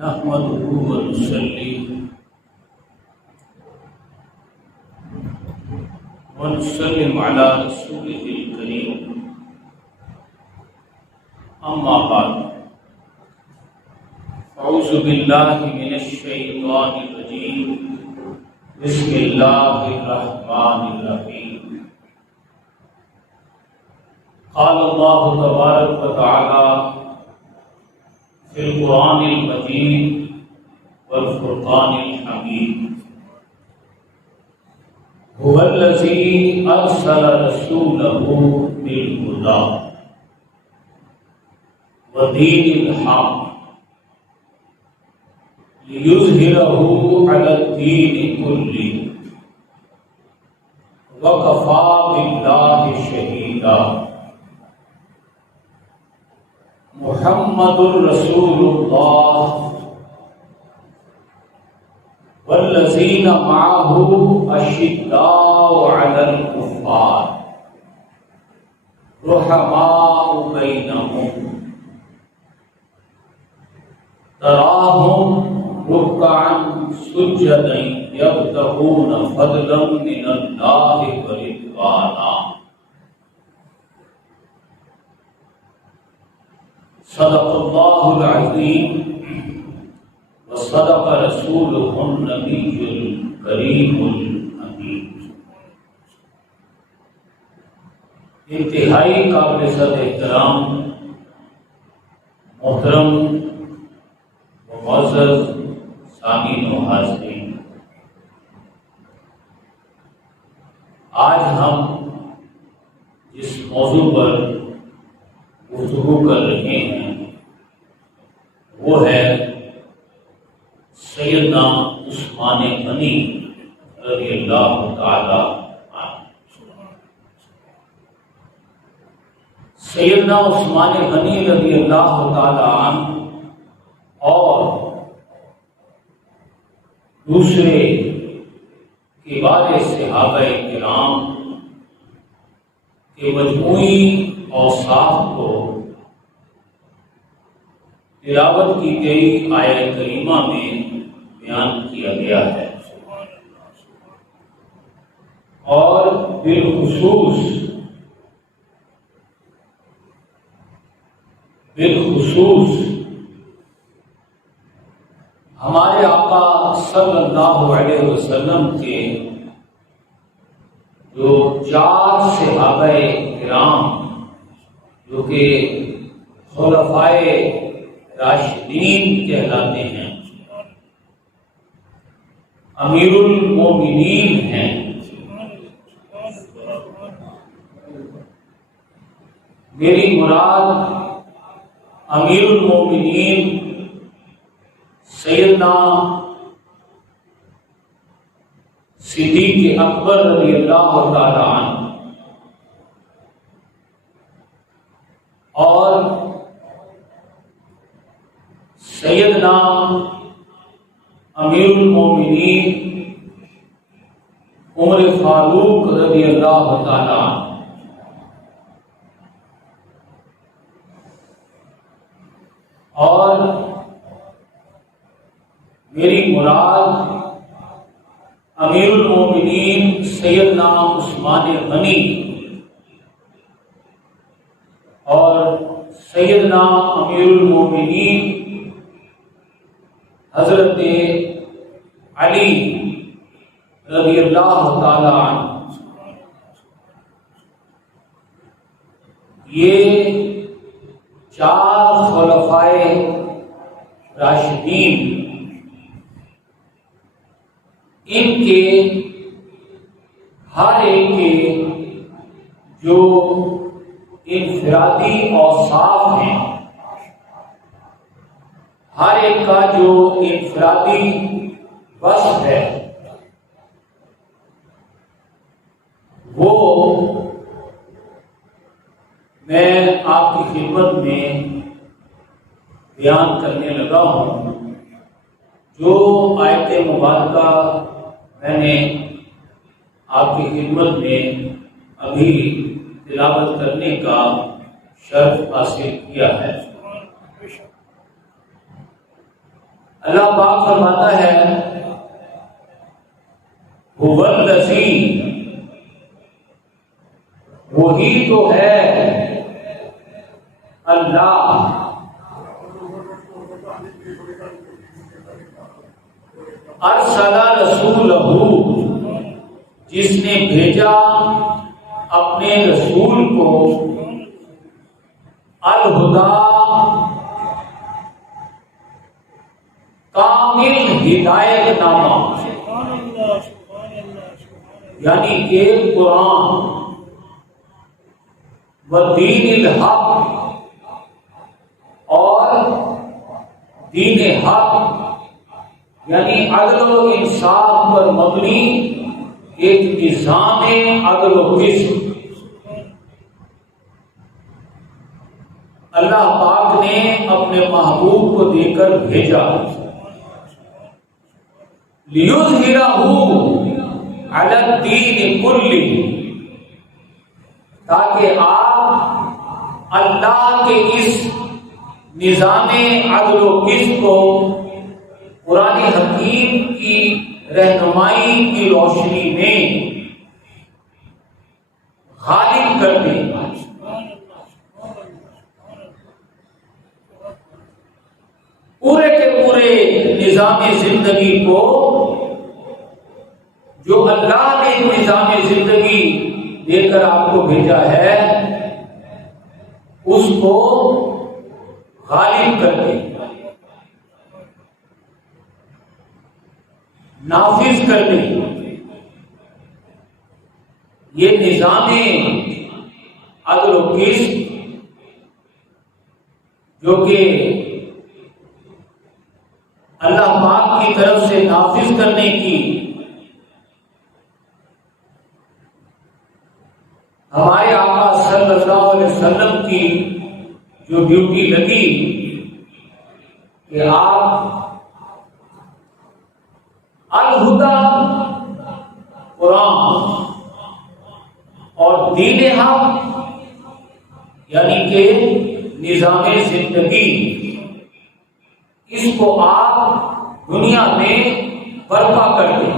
نحمده ونصلي ونسلم على رسوله الكريم أما بعد أعوذ بالله من الشيطان الرجيم بسم الله الرحمن الرحيم قال الله تبارك وتعالى في القرآن المجيد والفرقان الحميد هو الذي أرسل رسوله بالهدى ودين الحق ليظهره على الدين كله وكفى بالله شهيدا محمد رسول الله والذين معه أشداء على الكفار رحماء بينهم تراهم ركعا سجدا يبتغون فضلا من الله ورضوانا صدق الله العظيم وصدق رسوله النبي الكريم الأمين۔ انتہائی قابل صد احترام محترم و معزز سامعین و حاضرین، آج ہم جس موضوع پر گفتگو کر رہے ہیں وہ ہے سیدنا عثمان غنی رضی اللہ تعالی عنہ۔ سیدنا عثمان غنی رضی اللہ تعالی عنہ اور دوسرے کبار صحابہ کرام کے مجموعی اوصاف کو تلاوت کی گئی آیت کریمہ میں بیان کیا گیا ہے، اور بالخصوص ہمارے آقا صلی اللہ علیہ وسلم کے جو 4 صحابہ کرام جو کہ خلفائے راشدین کہلاتے ہیں، امیر المومنین ہیں، میری مراد امیر المومنین سیدنا صدیق اکبر رضی اللہ تعالی عنہ اور سیدنا امیر المومنین عمر فاروق رضی اللہ تعالی عنہ، اور میری مراد امیر المومنین سیدنا عثمان غنی اور سیدنا امیر المومنین حضرت علی رضی اللہ تعالی عنہ، یہ 4 خلفائے راشدین، ان کے ہر ایک کے جو انفرادی اوصاف ہیں، ہر ایک کا جو انفرادی وصف ہے، وہ میں آپ کی خدمت میں بیان کرنے لگا ہوں۔ جو آیت مبارکہ میں نے آپ کی خدمت میں ابھی تلاوت کرنے کا شرف حاصل کیا ہے، اللہ پاک فرماتا ہے هو الذی، وہی تو ہے اللہ، ارسل رسولہ، جس نے بھیجا اپنے رسول کو، الہدا، کامل ہدایت نامہ، یعنی کہ قرآن، والدین الحق، اور دین حق یعنی عدل و انصاف پر مبنی ایک نظام عدل و قسط اللہ پاک نے اپنے محبوب کو دے کر بھیجا، لِيُظْهِرَهُ عَلَى الدِّينِ كُلِّهِ، تاکہ آپ اللہ کے اس نظام عدل و قسط کو قرآن حکیم کی رہنمائی کی روشنی میں غالب کر دیں، پورے کے پورے نظام زندگی کو جو اللہ نے نظام زندگی دے کر آپ کو بھیجا ہے اس کو غالب کر دیں، نافذ کر دیں۔ یہ نظام عدل و قسط جو کہ اللہ پاک کی طرف سے نافذ کرنے کی ہمارے آقا صلی اللہ علیہ وسلم کی جو ڈیوٹی لگی کہ آپ الہدا قرآن اور دین حق یعنی کہ نظام زندگی، اس کو آپ دنیا میں برپا کر دیں،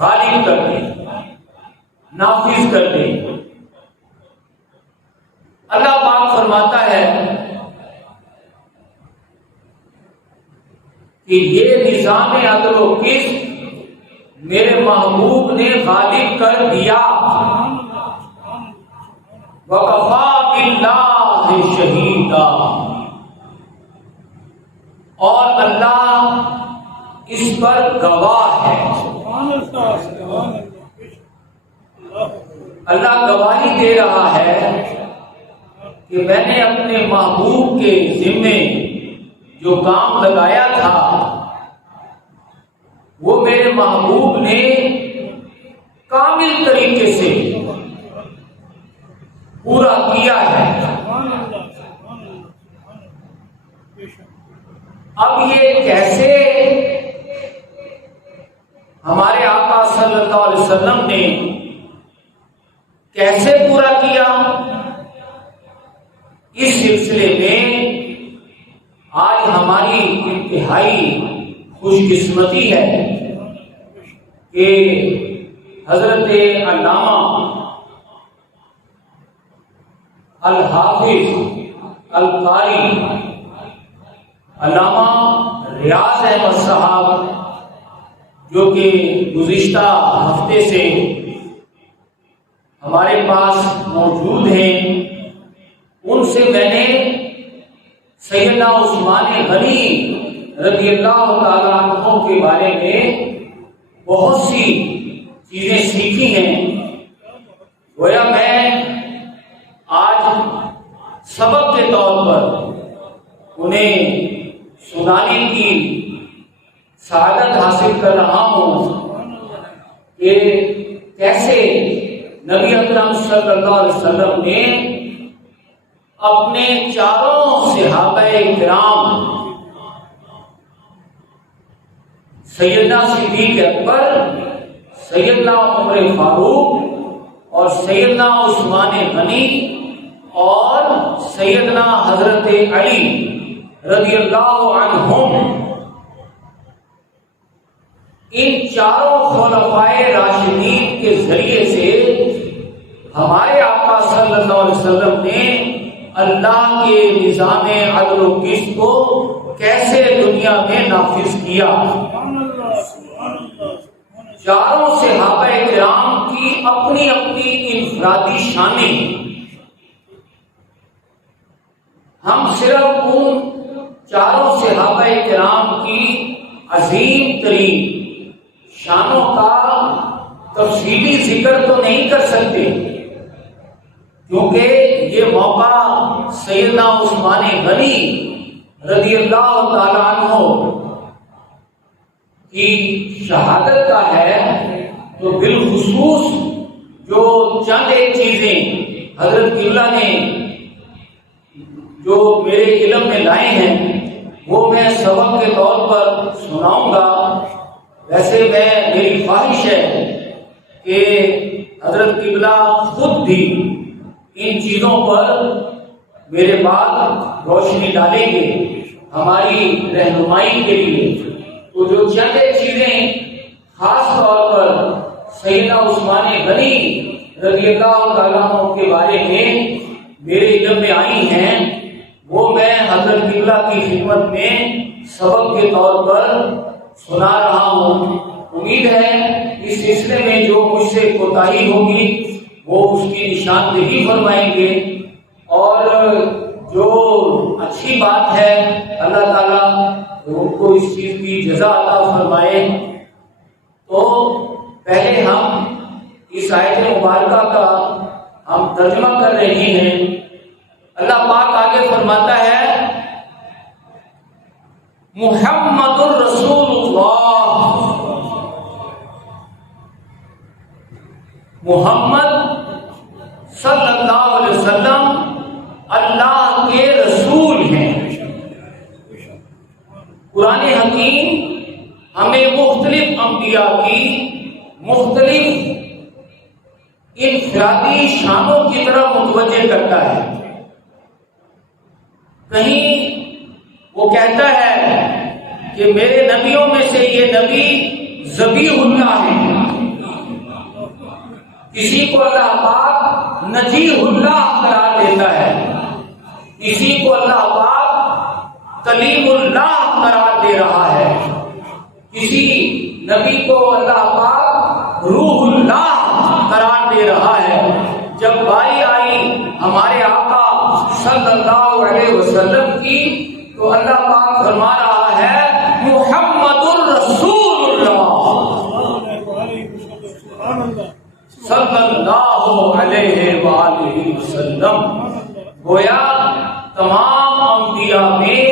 غالب کر دیں، نافذ کر دیں۔ اللہ پاک فرماتا ہے کہ یہ نظام عدل و قسط میرے محبوب نے غالب کر دیا، وَكَفَى بِاللَّهِ شَهِيدًا، اور اللہ اس پر گواہ ہے۔ اللہ گواہی دے رہا ہے کہ میں نے اپنے محبوب کے ذمے جو کام لگایا تھا وہ میرے محبوب نے کامل طریقے سے پورا کیا ہے۔ اب یہ کیسے ہمارے آقا صلی اللہ علیہ وسلم نے کیسے پورا کیا، اس سلسلے میں آج ہماری انتہائی خوش قسمتی ہے کہ حضرت علامہ الحافظ القاری علامہ ریاض احمد صاحب جو کہ گزشتہ ہفتے سے ہمارے پاس موجود ہیں، ان سے میں نے سیدنا عثمان غنی رضی اللہ تعالیٰ عنہ کے بارے میں بہت سی چیزیں سیکھی ہیں۔ گویا میں آج سبق کے طور پر انہیں سنانے کی سعادت حاصل کر رہا ہوں کہ کیسے نبی اکرم صلی اللہ علیہ وسلم نے اپنے چاروں صحابہ کرام سیدنا صدیق اکبر، سیدنا عمر فاروق اور سیدنا عثمان غنی اور سیدنا حضرت علی رضی اللہ عنہم ان چاروں خلفائے راشدین کے ذریعے سے ہمارے آقا صلی اللہ علیہ وسلم نے اللہ کے نظام عدل و قسط کو کیسے دنیا میں نافذ کیا۔ چاروں صحابہ کرام کی اپنی اپنی انفرادی شانیں، ہم صرف ان چاروں صحابہ کرام کی عظیم ترین شانوں کا تفصیلی ذکر تو نہیں کر سکتے، کیونکہ یہ موقع سیدنا عثمان غنی رضی اللہ تعالیٰ عنہ کی شہادت کا ہے، تو بالخصوص جو چند ایک چیزیں حضرت قبلہ نے جو میرے علم میں لائے ہیں وہ میں سبق کے طور پر سناؤں گا۔ ویسے میری خواہش ہے کہ حضرت قبلہ خود بھی ان چیزوں پر میرے بعد روشنی ڈالیں گے ہماری رہنمائی کے لیے۔ تو جو چند چیزیں خاص طور پر سیدنا عثمان غنی رضی اللہ تعالیٰ عنہ کے بارے میں میرے علم میں آئی ہیں، وہ میں حضرت قبلہ کی خدمت میں سبق کے طور پر سنا رہا ہوں۔ امید ہے اس سلسلے میں جو مجھ سے کوتاہی ہوگی وہ اس کی نشاندہی فرمائیں گے، اور جو اچھی بات ہے اللہ تعالیٰ ان کو اس چیز کی جزا عطا فرمائے۔ تو پہلے ہم اس آیت مبارکہ کا ہم ترجمہ کر رہے ہیں۔ اللہ پاک آگے فرماتا ہے محمد الرسول اللہ، محمد صلی اللہ علیہ وسلم اللہ کے رسول ہیں۔ قرآن حکیم ہمیں مختلف انبیاء کی مختلف انفرادی شانوں کی طرف متوجہ کرتا ہے۔ کہیں وہ کہتا ہے کہ میرے نبیوں میں سے یہ نبی ذبیح اللہ ہے، کسی کو اللہ پاک نجیح اللہ قرار دیتا ہے، کسی کو اللہ پاک کلیم اللہ قرار دے رہا ہے، کسی نبی کو اللہ پاک روح اللہ قرار دے رہا ہے۔ جب باری آئی ہمارے آقا صلی اللہ علیہ وسلم کی تو اللہ پاک فرما رہا ہے محمد الرسول اللہ صلی اللہ علیہ وآلہ وسلم۔ گویا تمام انبیاء میں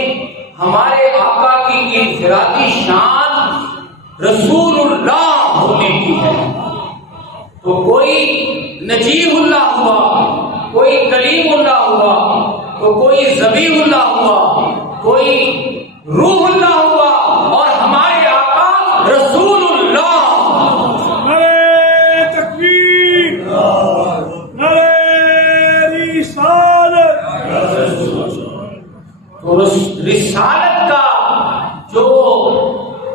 ہمارے آقا کی انفرادی شان رسول اللہ ہونے کی ہے۔ تو کوئی نجیب اللہ ہوا، کوئی کلیم اللہ ہوا، تو کوئی ذبیح اللہ ہوا، کوئی روح اللہ ہوا، اور ہمارے آقا رسول اللہ۔ نعرہ تکبیر، نعرہ رسالت۔ تو رسالت کا جو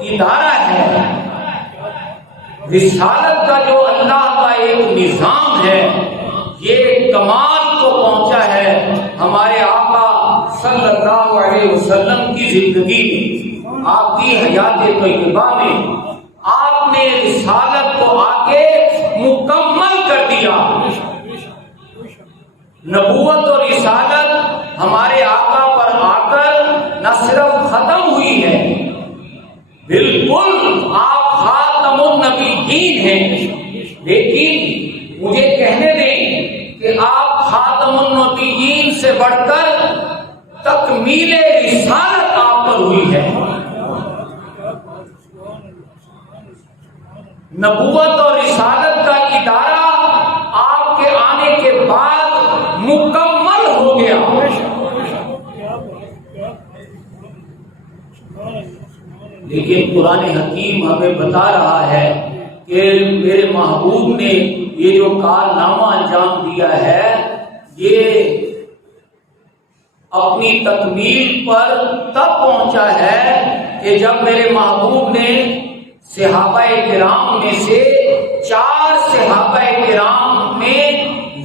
ادارہ ہے، رسالت کا جو اللہ کا ایک نظام ہے، یہ کمال کو پہنچا ہے ہمارے آقا صلی اللہ علیہ وسلم کی زندگی میں، آپ کی حیات طیبہ میں۔ آپ نے رسالت کو آ کے مکمل کر دیا۔ نبوت اور رسالت ہمارے آقا پر آ کر نہ صرف ختم ہوئی ہے، بالکل آپ خاتم النبیین ہیں، لیکن مجھے کہنے دیں کہ آپ خاتم النبیین سے بڑھ کر تکمیل رسالت آپ پر ہوئی ہے۔ نبوت اور رسالت کا ادارہ آپ کے آنے کے بعد مکمل ہو گیا۔ لیکن قرآن حکیم ہمیں بتا رہا ہے کہ میرے محبوب نے یہ جو کارنامہ انجام دیا ہے، یہ اپنی تکمیل پر تب پہنچا ہے کہ جب میرے محبوب نے صحابہ کرام میں سے 4 صحابہ کرام میں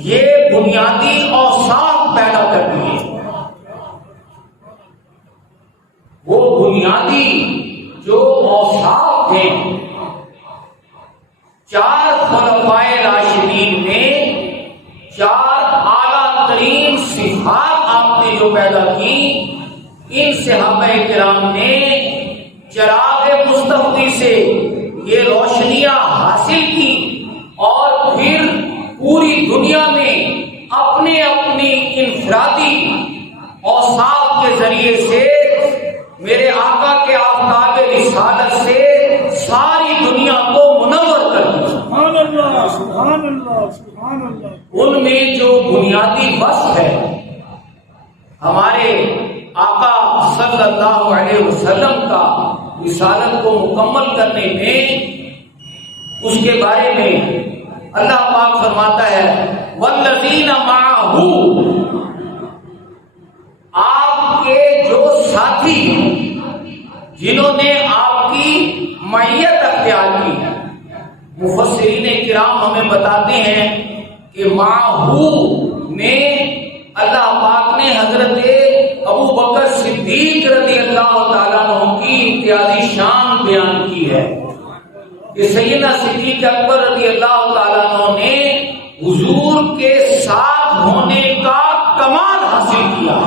یہ بنیادی اوصاف پیدا کر دیے. وہ بنیادی جو اوصاف تھے 4 خلفائے راشدین میں 4 اعلیٰ ترین صفات آپ نے جو پیدا کی، ان صحابہ کرام نے چراغ مصطفی سے یہ روشنیاں حاصل کی اور پھر پوری دنیا میں اپنے اپنی انفرادی اوصاف کے ذریعے سے میرے آقا کے آفتاب رسالت سے ساری دنیا کو منور کر دیا. سبحان اللہ سبحان اللہ سبحان اللہ. ان میں جو بنیادی وصف ہے ہمارے آقا صلی اللہ علیہ وسلم کا رسالت کو مکمل کرنے میں، اس کے بارے میں اللہ پاک فرماتا ہے والذین معہ، آپ کے جو ساتھی جنہوں نے آپ کی معیت اختیار کی ہے. مفسرین کرام ہمیں بتاتے ہیں کہ معہو میں اللہ پاک نے حضرت ابو بکر صدیق رضی اللہ تعالیٰ عنہ کی امتیازی شان بیان کی ہے کہ سیدنا صدیق اکبر رضی اللہ تعالیٰ عنہ نے حضور کے ساتھ ہونے کا کمال حاصل کیا.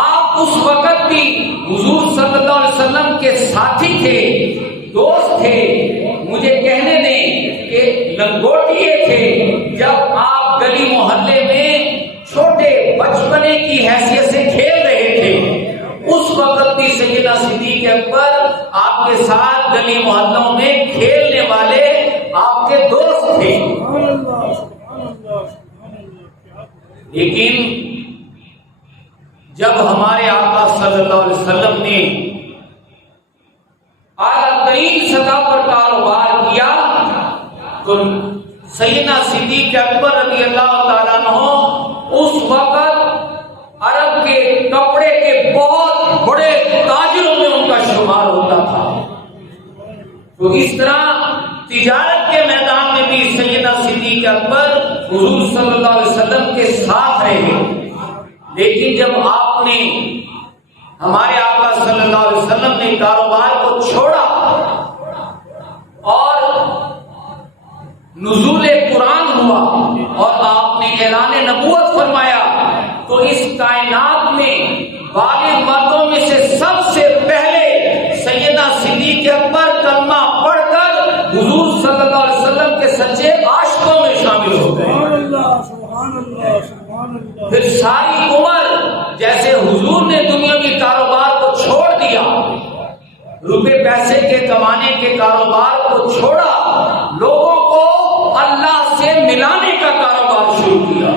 آپ اس وقت بھی حضور صلی اللہ علیہ وسلم کے ساتھی تھے، دوست تھے. مجھے کہنے دیں کہ لنگوٹیے تھے جب آپ گلی محلے میں چھوٹے بچپنے کی حیثیت سے کھیل رہے تھے. اس وقت بھی سیدنا صدیق اکبر آپ کے ساتھ گلی محلوں میں کھیلنے والے آپ کے دوست تھے. لیکن جب ہمارے آقا صلی اللہ علیہ وسلم نے اعلیٰ ترین سطح پر کاروبار کیا تو سیدنا صدیق اکبر رضی اللہ تعالیٰ عنہ اس وقت عرب کے کپڑے کے بہت بڑے تاجروں میں ان کا شمار ہوتا تھا. تو اس طرح تجارت کے میدان میں بھی سیدنا صدیق اکبر حضور صلی اللہ علیہ وسلم کے ساتھ رہے. لیکن جب آپ نے ہمارے آقا صلی اللہ علیہ وسلم نے کاروبار کو چھوڑا اور نزول قرآن ہوا اور آپ نے اعلان نبوت فرمایا تو اس کائنات میں بالغ مردوں میں سے سب سے پہلے سیدنا صدیق اکبر کلمہ پڑھ کر حضور صلی اللہ علیہ وسلم کے سچے عاشقوں میں شامل ہو گئے. پھر ساری عمر جیسے حضور نے دنیاوی کاروبار کو چھوڑ دیا، روپے پیسے کے کمانے کے کاروبار کو چھوڑا، لوگوں کو اللہ سے ملانے کا کاروبار شروع کیا.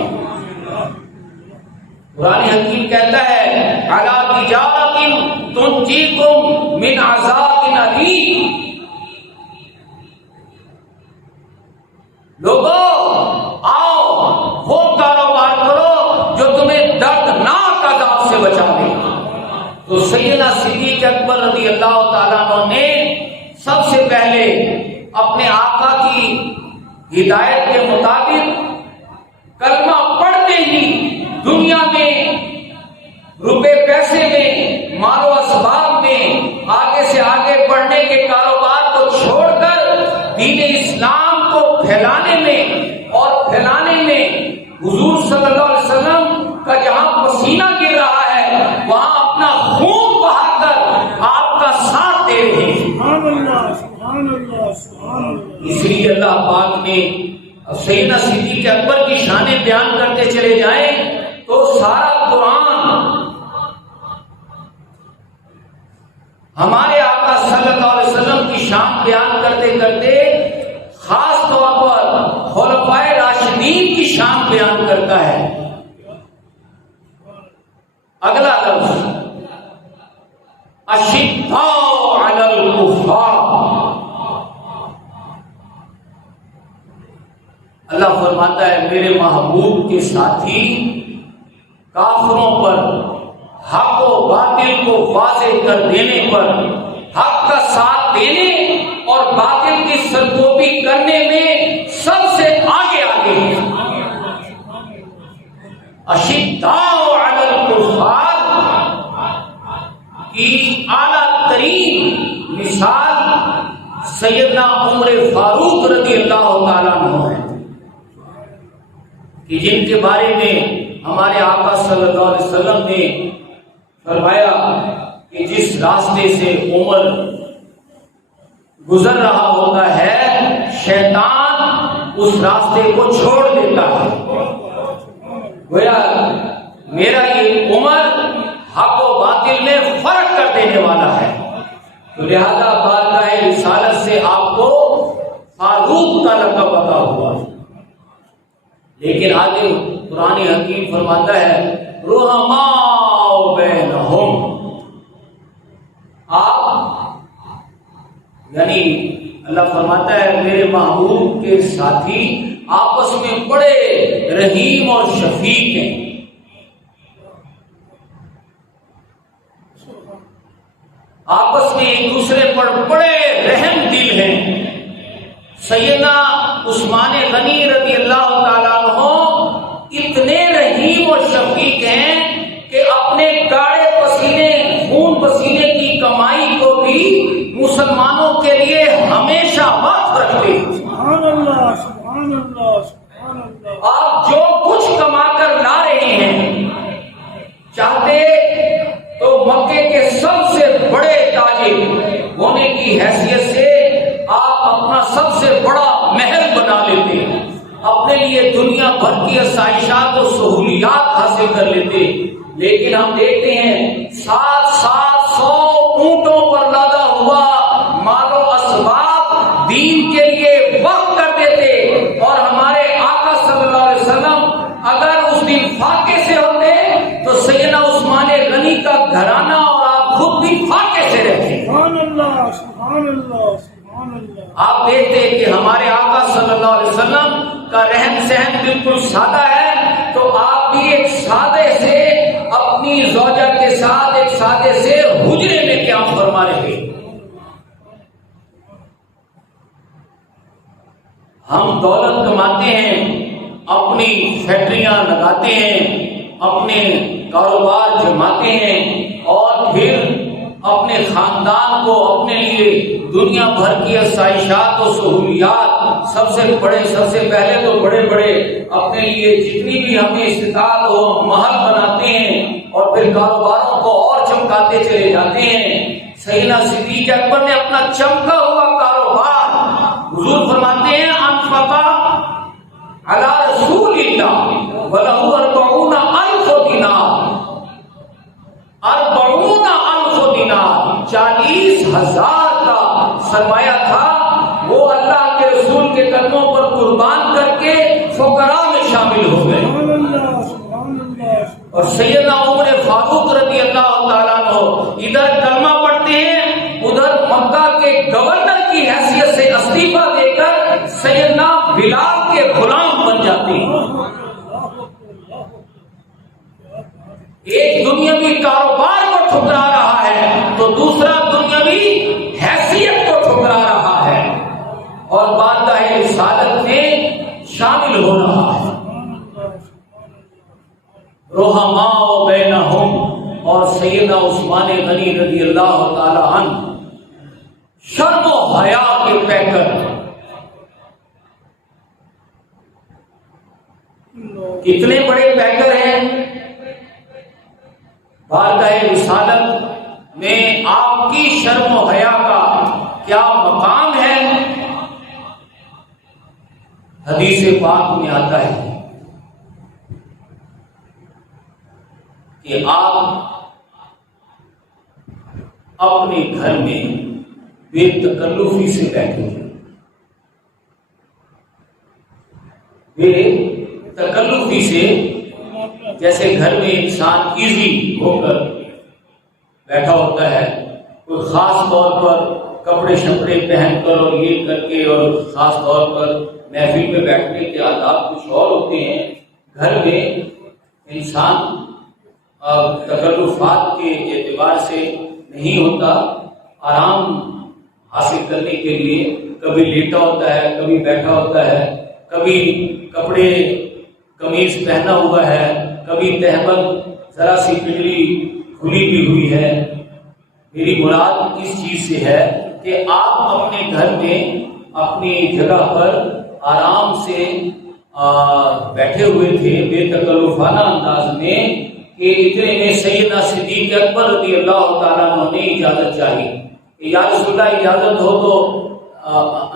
قرآن حکیم کہتا ہے عَلَىٰ تِجَارَةٍ تُنْجِيكُم مِّنْ عَذَابٍ أَلِيمٍ. لوگوں آؤ وہ کاروبار کرو جو تمہیں دردناک عذاب سے بچا دے. تو سیدنا صدیق اکبر رضی اللہ تعالیٰ عنہ نے سب سے پہلے اپنے آقا کی ہدایت کے مطابق کلمہ پڑھتے ہی دنیا میں روپے پیسے میں مال و اسباب میں آگے سے آگے بڑھنے کے کاروبار کو چھوڑ کر دین اسلام کو پھیلانے میں اور پھیلانے میں حضور صلی اللہ علیہ وسلم کا جہاں پسینہ گر رہا ہے وہاں اپنا خون بہا کر آپ کا ساتھ دے رہے ہیں. اس لیے اللہ پاک نے سیدنا صدیق اکبر کی شانیں بیان کرتے چلے جائیں تو سارا قرآن ہمارے آقا صلی اللہ علیہ وسلم کی شان بیان کرتے کرتے خاص طور پر خلفائے راشدین کی شان بیان کرتا ہے. اگلا لفظ اشداء علی الکفار. اللہ فرماتا ہے میرے محبوب کے ساتھی کافروں پر حق و باطل کو واضح کر دینے پر، حق کا ساتھ دینے اور باطل کی سرکوبی کرنے میں سب سے آگے ہیں۔ اشداء علی الکفار کی اعلیٰ ترین مثال سیدنا عمر فاروق رضی اللہ تعالیٰ عنہ ہے، کہ جن کے بارے میں ہمارے آقا صلی اللہ علیہ وسلم نے فرمایا کہ جس راستے سے عمر گزر رہا ہوتا ہے، شیطان اس راستے کو چھوڑ دیتا ہے۔ گویا میرا یہ عمر حق و باطل میں فرق کر دینے والا ہے، تو لہذا بارگاہ رسالت سے آپ کو فاروق کا لقب عطا ہوا۔ لیکن آگے قرآن حکیم فرماتا ہے رحماء بینہم، آپ یعنی اللہ فرماتا ہے میرے محبوب کے ساتھی آپس میں بڑے رحیم اور شفیق ہیں، آپس میں ایک دوسرے پر بڑے رحم دل ہیں۔ سیدنا عثمان غنی رضی اللہ تعالیٰ عنہ اتنے رحیم اور شفیق ہیں کہ اپنے گاڑے پسینے، خون پسینے کی کمائی کو بھی مسلمانوں کے لیے ہمیشہ وقف رکھتے ہیں۔ سبحان اللہ، سبحان اللہ، سبحان اللہ۔ آپ جو کچھ کما کر لا رہے ہیں، چاہتے تو مکے کے سب سے بڑے تاجر ہونے کی حیثیت سے آپ اپنا سب سے بڑا محل بنا لیتے، اپنے لیے دنیا بھر کی آسائشات و سہولیات حاصل کر لیتے، لیکن ہم دیکھتے ہیں 700 اونٹوں پر لادا ہوا مال و اسباب دین کے لیے وقف کر دیتے، اور ہمارے آقا صلی اللہ علیہ وسلم اگر اس دن فاقے سے ہوتے تو سیدنا عثمان غنی کا گھرانہ اور آپ خود بھی فاقے سے رہتے۔ سبحان اللہ، سبحان اللہ، سبحان اللہ۔ آپ دیکھتے ہیں کہ ہمارے آقا صلی اللہ علیہ وسلم کا رہن سہن بالکل سادہ ہے، تو آپ بھی ایک سادے سے اپنی زوجہ کے ساتھ ایک سادے سے حجرے میں قیام فرما رہے ہیں۔ ہم دولت کماتے ہیں، اپنی فیکٹریاں لگاتے ہیں، اپنے کاروبار جماتے ہیں، اور پھر اپنے خاندان کو اپنے لیے دنیا بھر کی آسائشات و سہولیات، سب سے پہلے تو بڑے اپنے لیے جتنی بھی ہمیں استطاعت ہو محل بناتے ہیں، اور پھر کاروباروں کو اور چمکاتے چلے جاتے ہیں۔ سیدنا صدیق اکبر نے اپنا چمکا ہوا کاروبار، حضور فرماتے ہیں انفقا علی رسول اللہ ولہ 40,000 دینار، 40,000 دینار، 40,000 کا سرمایہ تھا، وہ اللہ کے رسول کے قدموں پر قربان کر کے فقراء میں شامل ہو گئے۔ سبحان اللہ، سبحان اللہ۔ اور سیدنا عمر فاروق رضی اللہ تعالیٰ عنہ ادھر کلمہ پڑھتے ہیں، ادھر مکہ کے گورنر کی حیثیت سے استعفیٰ دے کر سیدنا بلال کے غلام بن جاتے ہیں۔ ایک دنیاوی کاروبار کو ٹھکرا رہا ہے تو دوسرا دنیاوی حیثیت کو ٹھکرا رہا ہے، اور بارگاہ رسالت میں شامل ہو رہا ہے۔ رحماء بینہم، اور سیدنا عثمان غنی رضی اللہ تعالی عنہ شرم و حیا کے پیکر، کتنے بڑے پیکر ہیں۔ بارگاہ رسالت میں آپ کی شرم و حیا کا کیا مقام ہے؟ حدیث پاک میں آتا ہے کہ آپ اپنے گھر میں بے تکلفی سے بیٹھے ہیں، بے تکلفی سے، جیسے گھر میں انسان ایزی ہو کر بیٹھا ہوتا ہے، کوئی خاص طور پر کپڑے شپڑے پہن کر اور یہ کر کے، اور خاص طور پر محفل میں بیٹھنے کے آداب کچھ اور ہوتے ہیں۔ گھر میں انسان تکلفات کے اعتبار سے نہیں ہوتا، آرام حاصل کرنے کے لیے کبھی لیٹا ہوتا ہے، کبھی بیٹھا ہوتا ہے، کبھی کپڑے قمیض پہنا ہوا ہے، کبھی تہبند ذرا سی پنڈلی کھلی بھی ہوئی ہے۔ میری مراد اس چیز سے ہے کہ آپ اپنے گھر میں اپنی جگہ پر آرام سے بیٹھے ہوئے تھے بے تکلفانہ انداز میں، کہ اتنے میں سیدنا صدیق اکبر رضی اللہ تعالیٰ عنہ نے اجازت چاہی کہ یا رسول اللہ اجازت ہو تو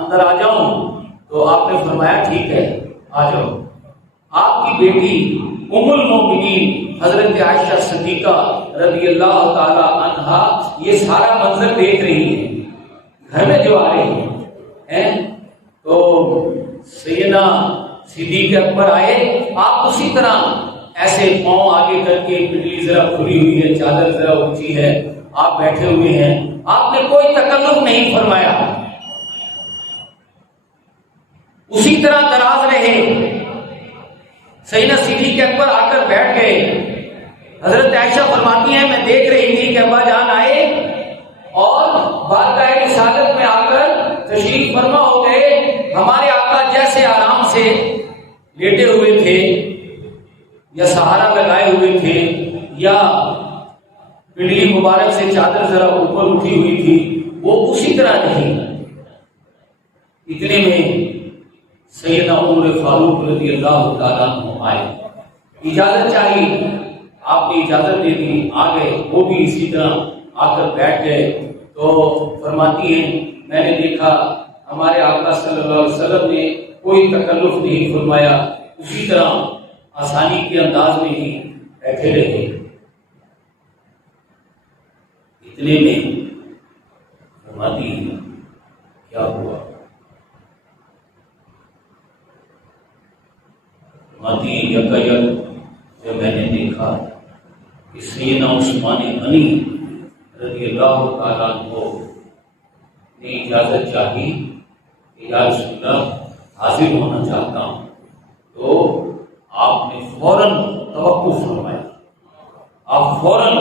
اندر آ جاؤں، تو آپ نے فرمایا ٹھیک ہے آ جاؤ۔ آپ کی بیٹی ام المومنین حضرت عائشہ صدیقہ رضی اللہ تعالی عنہا یہ سارا منظر دیکھ رہی ہے، گھر میں جو آ رہے ہیں، تو سیدنا صدیق اکبر آئے، آپ اسی طرح ایسے پاؤں آگے کر کے، پنڈلی ذرا کھلی ہوئی ہے، چادر ذرا اونچی ہے، آپ بیٹھے ہوئے ہیں، آپ نے کوئی تکلف نہیں فرمایا، اسی طرح دراز رہے۔ سیدنا صدیق اکبر آ کر بیٹھ گئے۔ حضرت عائشہ فرماتی ہیں میں دیکھ رہی تھی کہ ابا جان آئے اور بارگاہ رسالت میں آ کر تشریف فرما ہو گئے۔ ہمارے آقا جیسے آرام سے لیٹے ہوئے تھے یا سہارا لگائے ہوئے تھے یا پنڈلی مبارک سے چادر ذرا اوپر اٹھی ہوئی تھی، وہ اسی طرح نہیں۔ اتنے میں سیدنا عمر فاروق رضی اللہ تعالیٰ عنہ آئے، اجازت چاہیے، آپ نے اجازت دے دی، آ گئے، وہ بھی اسی طرح آ کر بیٹھ گئے۔ تو فرماتی ہیں میں نے دیکھا ہمارے آقا صلی اللہ علیہ وسلم نے کوئی تکلف نہیں فرمایا، اسی طرح آسانی کے انداز میں ہی بیٹھے رہے۔ اتنے میں فرماتی ہیں کیا ہوا؟ جب میں نے دیکھا کہ سیدنا عثمان غنی رضی اللہ تعالیٰ عنہ نے اجازت چاہی کہ یا رسول اللہ حاضر ہونا چاہتا ہوں، تو آپ نے فوراً توقف فرمایا، آپ فوراً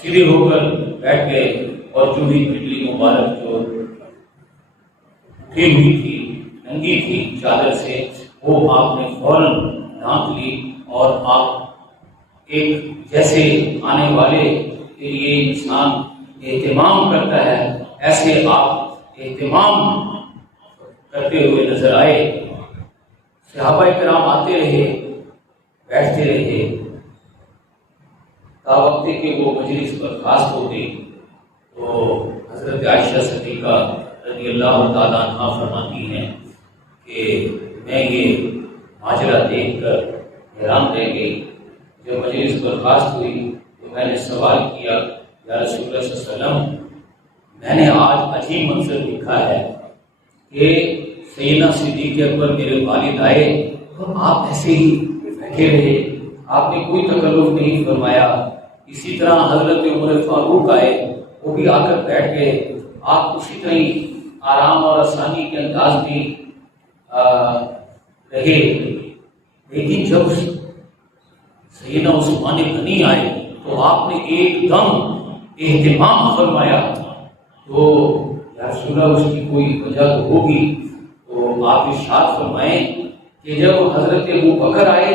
سیدھے ہو کر بیٹھ گئے اور جو بھی پنڈلی مبارک جو اٹھی ہوئی تھی، ننگی تھی چادر سے، وہ آپ نے فوراً ڈھانپ لی، اور آپ ایک جیسے آنے والے کہ یہ انسان اہتمام کرتا ہے ایسے آپ اہتمام کرتے ہوئے نظر آئے۔ صحابہ کرام آتے رہے، بیٹھتے رہے، تا وقت کہ وہ مجلس برخاست ہو گئی تو حضرت عائشہ صدیقہ رضی اللہ تعالیٰ عنہ فرماتی ہیں کہ میں یہ ماجرا دیکھ کر حیران رہ گئی۔ جب مجلس برخاست ہوئی تو میں نے سوال کیا یا رسول اللہ صلی اللہ علیہ وسلم، میں نے آج عجیب منظر دیکھا ہے کہ سیدنا صدیق اکبر میرے والد آئے اور آپ ایسے ہی بیٹھے رہے، آپ نے کوئی تکلف نہیں فرمایا۔ اسی طرح حضرت عمر فاروق آئے، وہ بھی آ کر بیٹھ گئے، آپ اسی طرح آرام اور آسانی کے انداز میں رہے۔ لیکن جب سیدنا عثمان غنی آئے تو آپ نے ایک دم اہتمام فرمایا، تو یا رسول اللہ اس کی کوئی وجہ تو ہوگی، تو آپ ارشاد فرمائیں کہ جب حضرت ابوبکر آئے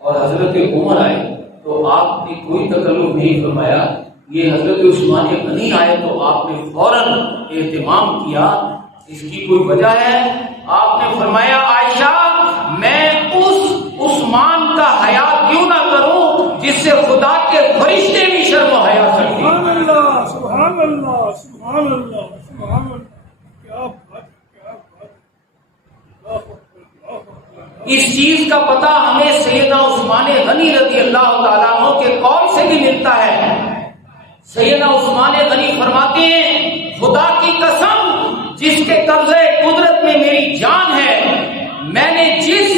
اور حضرت عمر آئے تو آپ نے کوئی تکلف نہیں فرمایا، یہ حضرت عثمان غنی آئے تو آپ نے فوراً اہتمام کیا، اس کی کوئی وجہ ہے؟ آپ نے فرمایا عائشہ میں اس عثمان کا حیا کیوں نہ کروں جس سے خدا کے فرشتے بھی شرم و حیا کرتے ہیں۔ سبحان اللہ سبحان اللہ سبحان اللہ سبحان اللہ، کیا بات کیا بات۔ اس چیز کا پتہ ہمیں سیدنا عثمان غنی رضی اللہ تعالیٰ عنہ کے قول سے بھی ملتا ہے۔ سیدنا عثمان غنی فرماتے ہیں خدا کی قسم جس کے قبضے قدرت میں میری جان ہے، میں نے جس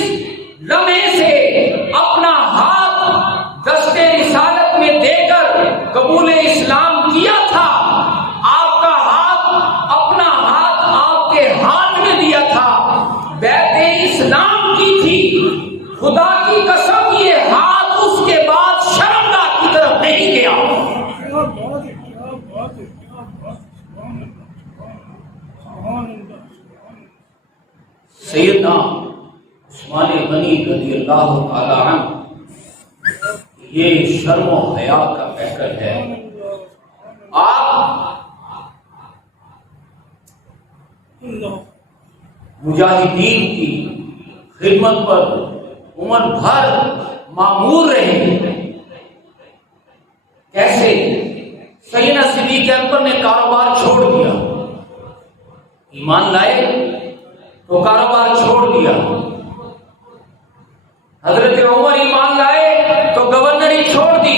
لمحے سے اپنا ہاتھ دست رسالت میں دے کر قبول اسلام کیا تھا، آپ کا ہاتھ، اپنا ہاتھ آپ کے ہاتھ میں دیا تھا، بیعت اسلام کی تھی، خدا کی قسم یہ ہاتھ اس کے بعد شرمگاہ کی طرف سیدنا عثمان غنی رضی اللہ تعالی عنہ یہ شرم و حیا کا پیکر ہے. آپ مجاہدین کی خدمت پر عمر بھر مامور رہے. کیسے؟ سیدنا صدیق اکبر نے کاروبار چھوڑ دیا، ایمان لائے تو کاروبار چھوڑ دیا. حضرت عمر ایمان لائے تو گورنری چھوڑ دی.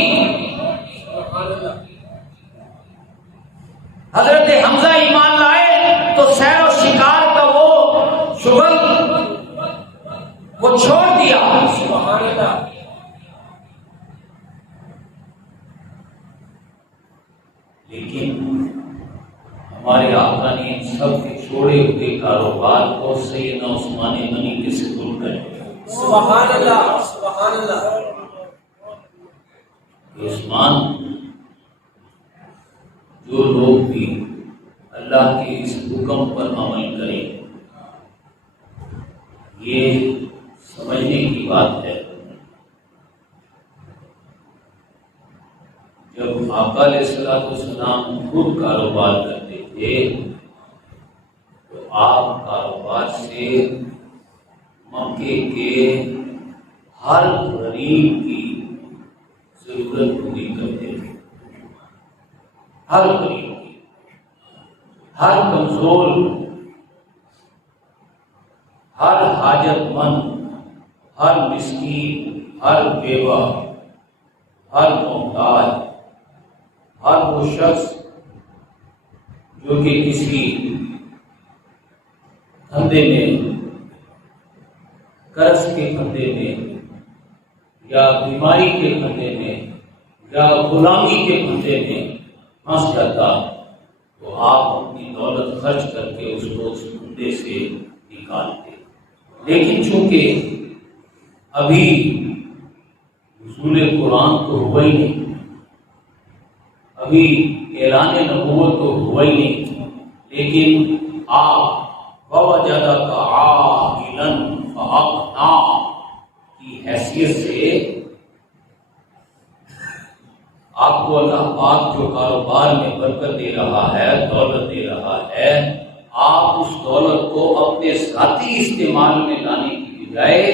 حضرت حمزہ ایمان لائے تو سیر و شکار کا وہ شغل وہ چھوڑ دیا. لیکن ہمارے آقا نے ان سب کے چھوڑے ہوئے کاروبار کو سیدنا عثمان غنی کے سپرد کر دیا. سبحان اللہ، سبحان اللہ. عثمان، جو لوگ بھی اللہ کے اس حکم پر عمل کریں، یہ سمجھنے کی بات ہے جب آقا علیہ السلام خود کاروبار کرتے تھے تو آپ کاروبار سے مکے کے ہر غریب کی ضرورت پوری کرتے تھے. ہر غریب کی، ہر کمزور، ہر حاجت مند، ہر مسکین، ہر بیوہ، ہر محتاج، ہر وہ شخص جو کہ کسی دھندے میں، قرض کے دھندے میں یا بیماری کے دھندے میں یا غلامی کے دھندے میں پھنس جاتا تو آپ اپنی دولت خرچ کر کے اس کو اس دھندے سے نکالتے. لیکن چونکہ ابھی نزول قرآن تو ہوا ہی نہیں، ابھی اعلان نبوت تو ہوا ہی نہیں، لیکن آپ وَوَجَدَكَ عَائِلًا فَأَغْنَىٰ کی حیثیت سے آپ کو اللہ پاک جو کاروبار میں برکت دے رہا ہے، دولت دے رہا ہے، آپ اس دولت کو اپنے ذاتی استعمال میں لانے کی بجائے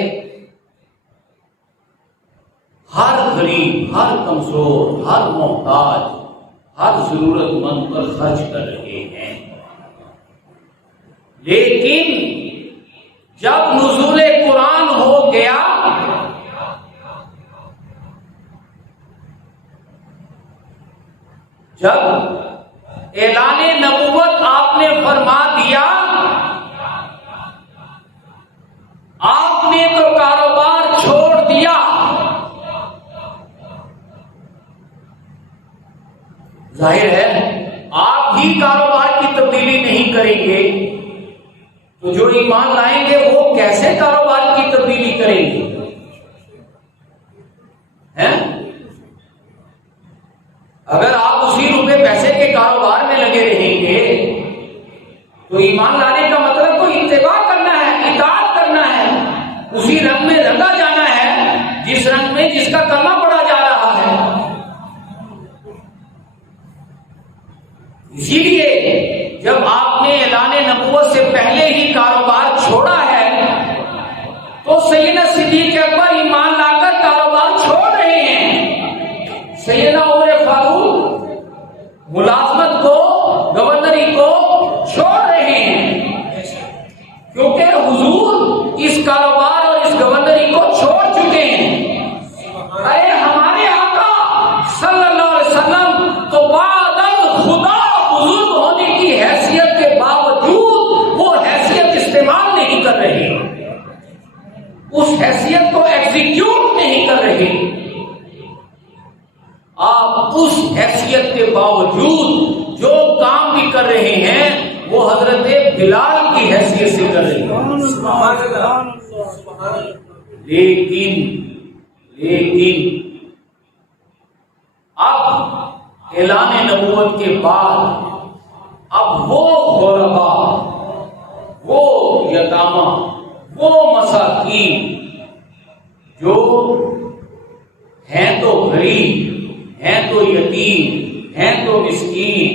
ہر غریب، ہر کمزور، ہر محتاج، ہر ضرورت مند پر خرچ کر رہے ہیں. لیکن جب نزول قرآن ہو گیا جب اعلان نبوت آپ نے فرما دیا، آپ نے تو کاروبار چھوڑ دیا. ظاہر ہے آپ ہی کاروبار کی تبدیلی نہیں کریں گے تو جو ایمان لائیں گے وہ کیسے کاروبار کی تبدیلی کریں گے؟ اگر آپ اسی روپے پیسے کے کاروبار میں لگے رہیں گے تو ایمان لانے کا مطلب تو اتباع کرنا ہے، اطاعت کرنا ہے، اسی رنگ میں رنگا جانا ہے جس رنگ میں جس کا کلمہ پڑھا جا رہا ہے. اسی لیے جب آپ نے اعلان نبوت سے پہلے ہی کاروبار چھوڑا ہے تو سیدنا صدیق اکبر ایمان لا کر کاروبار چھوڑ رہے ہیں. سیدنا عمر فاروق ملازمت کو، گورنری کو چھوڑ رہے ہیں کیونکہ حضور اس کاروبار اور اس گورنری کو چھوڑ چکے ہیں. ارے ہمارے آقا صلی اللہ علیہ وسلم تو بعد خدا بزرگ ہونے کی حیثیت کے باوجود وہ حیثیت استعمال نہیں کر رہے، اس حیثیت کو ایگزیکیوٹ نہیں کر رہے. آپ اس حیثیت کے باوجود جو کام بھی کر رہے ہیں وہ حضرت بلال کی حیثیت سے کر رہے ہیں. لیکن اب اعلان نبوت کے بعد اب وہ غربا، وہ یتامہ، وہ مساکین جو ہیں تو غریب، ہیں تو یتیم، ہیں تو مسکین،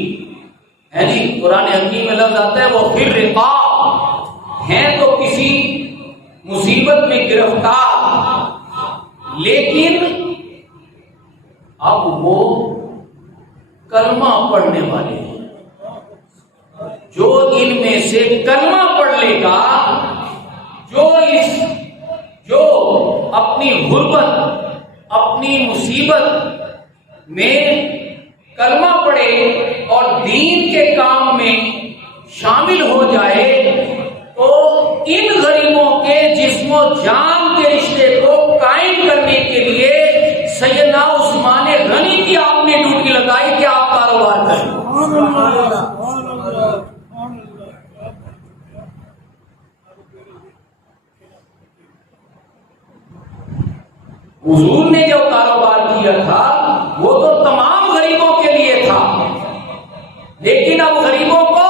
یعنی قرآن حکیم میں لفظ آتا ہے وہ پھر رقاب، ہیں تو کسی مصیبت میں گرفتار، لیکن اب وہ کلمہ پڑھنے والے ہیں۔ جو ان میں سے کلمہ پڑھ لے گا، جو اپنی غربت، اپنی مصیبت میں کلمہ پڑھے اور دین کے کام میں شامل ہو جائے، تو ان غریبوں کے جسم و جان کے رشتے کو قائم کرنے کے لیے سیدنا عثمان غنی کی آپ نے ڈیوٹی لگائی کہ آپ کاروبار کریں۔ سبحان اللہ، سبحان اللہ، سبحان اللہ، کیا بات ہے۔ حضور نے جو کاروبار کیا تھا وہ تو تمام غریبوں کے لیے تھا، لیکن اب غریبوں کو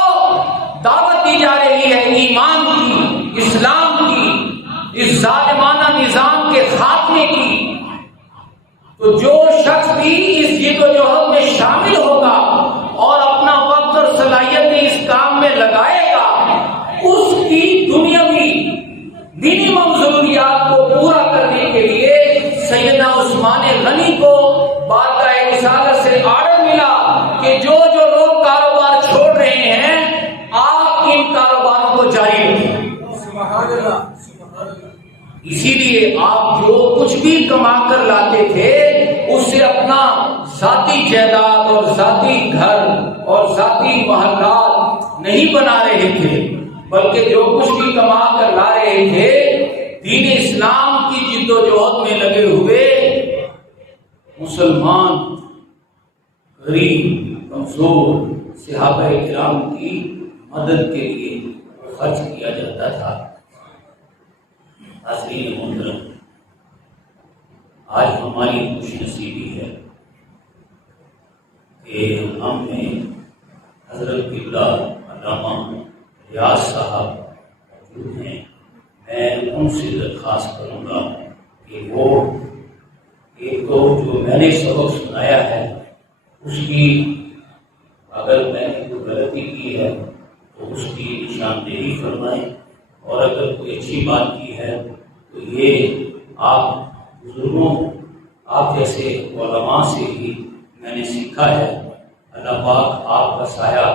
دعوت دی جا رہی ہے ایمان کی، اسلام کی، اس ظالمانہ نظام کے خاتمے کی۔ تو جو شخص بھی اس جد و جہد میں شامل ہوگا اور اپنا وقت اور صلاحیت اس کام میں لگائے گا، اس کی دنیاوی منیمم ضروریات کو پورا کرنے کے لیے سیدنا عثمان غنی کو بارگاہ رسالت سے آرڈر ملا کہ جو لوگ کاروبار چھوڑ رہے ہیں آپ ان کاروباروں کو جاری رکھیں۔ سبحان اللہ، سبحان اللہ۔ اسی لیے آپ جو کچھ بھی کما کر لاتے تھے اس سے اپنا ذاتی جائیداد اور ذاتی گھر اور ذاتی محلات نہیں بنا رہے تھے، بلکہ جو کچھ بھی کما کر لا رہے تھے دین اسلام کی جد و جہد میں لگے ہوئے مسلمان غریب کمزور صحابہ کرام کی مدد کے لیے خرچ کیا جاتا تھا۔ حاضرین محترم، آج ہماری خوش نصیبی ہے کہ ہم نے حضرت قبلہ علامہ ریاض صاحب موجود ہیں۔ میں ان سے درخواست کروں گا کہ وہ ایک تو جو میں نے سبق سنایا ہے اس کی اگر میں نے کوئی غلطی کی ہے تو اس کی نشاندہی فرمائیں، اور اگر کوئی اچھی بات کی ہے تو یہ آپ بزرگوں، آپ جیسے علماء سے ہی میں نے سیکھا ہے۔ اللہ پاک آپ کا سایہ،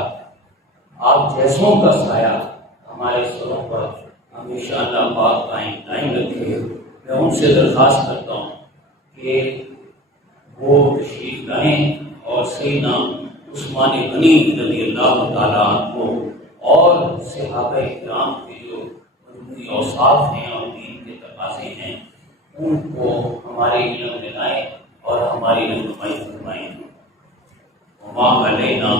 آپ جیسوں کا سایہ ہمارے سروں پر ہمیشہ اللہ پاک قائم رکھے۔ میں ان سے درخواست کرتا ہوں کہ وہ تشریف لائیں اور سیدنا عثمان غنی رضی اللہ تعالیٰ عنہ اور صحابہ کرام کے جو مجموعی اوصاف ہیں اور دین کے تقاضے ہیں ان کو ہمارے علم میں لائیں اور ہماری رہنمائی فرمائیں۔ وما علینا